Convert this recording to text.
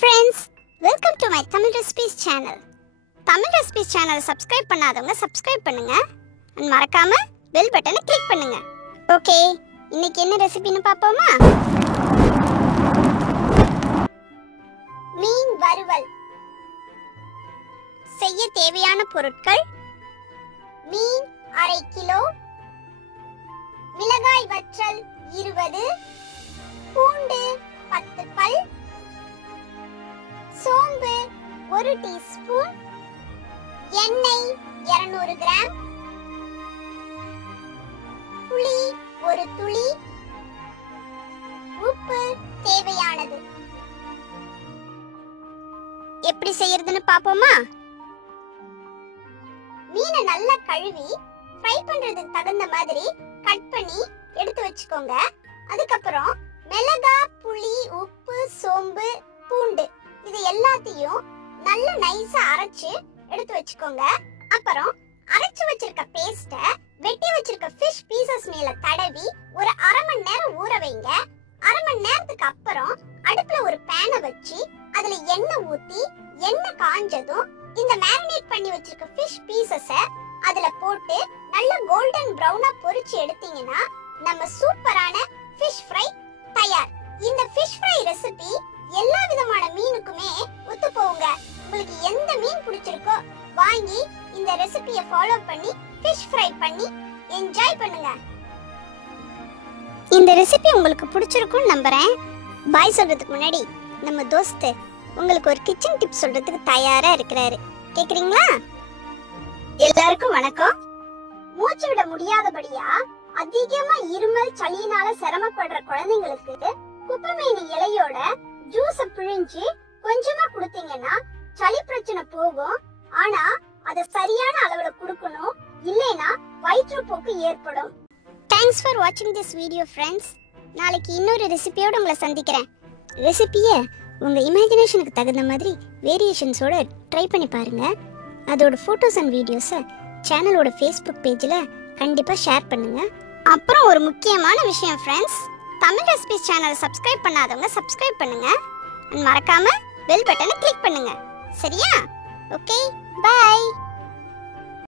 friends, welcome to my Tamil recipes channel. Tamil recipes channel subscribe பண்ணாதவங்க subscribe பண்ணுங்க and மறக்காம bell button click பண்ணுங்க. Okay, இன்னைக்கு என்ன ரெசிபின்னு பாப்போமா? மீன் வறுவல். செய்ய தேவையான பொருட்கள்: மீன் 1/2 கிலோ, மிளகாய் வற்றல் 20, பூண்டு 10 பல், சோம்பு 1 டீஸ்பூன், எண்ணெய் 200 கிராம், புளி 1 துளி, உப்பு தேவையானது. எப்படி செய்யறதுன்னு பாப்போமா? மீனை நல்லா கழுவி ஃப்ரை பண்றதுக்கு தகுந்த மாதிரி கட் பண்ணி எடுத்து வச்சுக்கோங்க. அதுக்கப்புறம் மிளகாய், புளி, உப்பு, சோம்பு, பூண்டு இது எல்லாத்தையும் நல்லா நைஸா அரைச்சு எடுத்து வச்சுக்கோங்க. அப்புறம் அரைச்சு வச்சிருக்க பேஸ்ட வெட்டி வச்சிருக்க ஃபிஷ் பீசஸ் மேல தடவி ஒரு 1/2 மணி நேரம் ஊற வைங்க. 1/2 மணி நேரத்துக்கு அப்புறம் அடுப்புல ஒரு பேனை வச்சு அதுல எண்ணெய் ஊத்தி எண்ணெய் காஞ்சதும் இந்த மேரினேட் பண்ணி வச்சிருக்க ஃபிஷ் பீசஸ அதுல போட்டு நல்ல கோல்டன் பிரவுனா பொரிச்சு எடுத்தீங்கன்னா நம்ம சூப்பரான ஃபிஷ் ஃப்ரை தயார். இந்த ஃபிஷ் ஃப்ரை ரெசிபி எல்லா விதமான மீனுக்குமே ஒத்து போகுங்க. உங்களுக்கு எந்த மீன் பிடிச்சிருக்கோ வாங்கி இந்த ரெசிபியை ஃபாலோ பண்ணி ஃபிஷ் ஃப்ரை பண்ணி என்ஜாய் பண்ணுங்க. இந்த ரெசிபி உங்களுக்கு பிடிச்சிருக்கும்னு நம்புறேன். பாய் சொல்றதுக்கு முன்னாடி நம்ம தோஸ்த் உங்களுக்கு ஒரு கிச்சன் டிப் சொல்றதுக்கு தயாரா இருக்கிறாரு. கேக்குறீங்களா? எல்லாருக்கும் வணக்கம். மூச்சு விட முடியாதபடியா அதிகமா இருமல் சளியினால சிரமப்படுற குழந்தைங்களுக்கு குப்பைமேனி இலையோட ஜூஸ பிழிஞ்சு கொஞ்சமா கொடுத்தீங்கன்னா சளி பிரச்சனை போகும். ஆனா அத சரியான அளவுல கொடுக்கணும், இல்லைனா வயிற்றுப்போக்கு ஏற்படும். Thanks for watching this video friends. நாளைக்கு இன்னொரு ரெசிபியோட உங்களை சந்திக்கிறேன். ரெசிபியை உங்க இமேஜினேஷனுக்கு தகுந்த மாதிரி வேரியேஷன்ஸோட ட்ரை பண்ணி பாருங்க. அதோட ஃபோட்டோஸ் அண்ட் வீடியோஸை சேனலோட ஃபேஸ்புக் பேஜில் கண்டிப்பாக ஷேர் பண்ணுங்க. அப்புறம் ஒரு முக்கியமான விஷயம் ஃப்ரெண்ட்ஸ், தமிழ் ரெசிபிஸ் சேனலை சப்ஸ்கிரைப் பண்ணாதவங்க சப்ஸ்கிரைப் பண்ணுங்க. மறக்காம பெல் பட்டனை கிளிக் பண்ணுங்க. சரியா? Okay, by.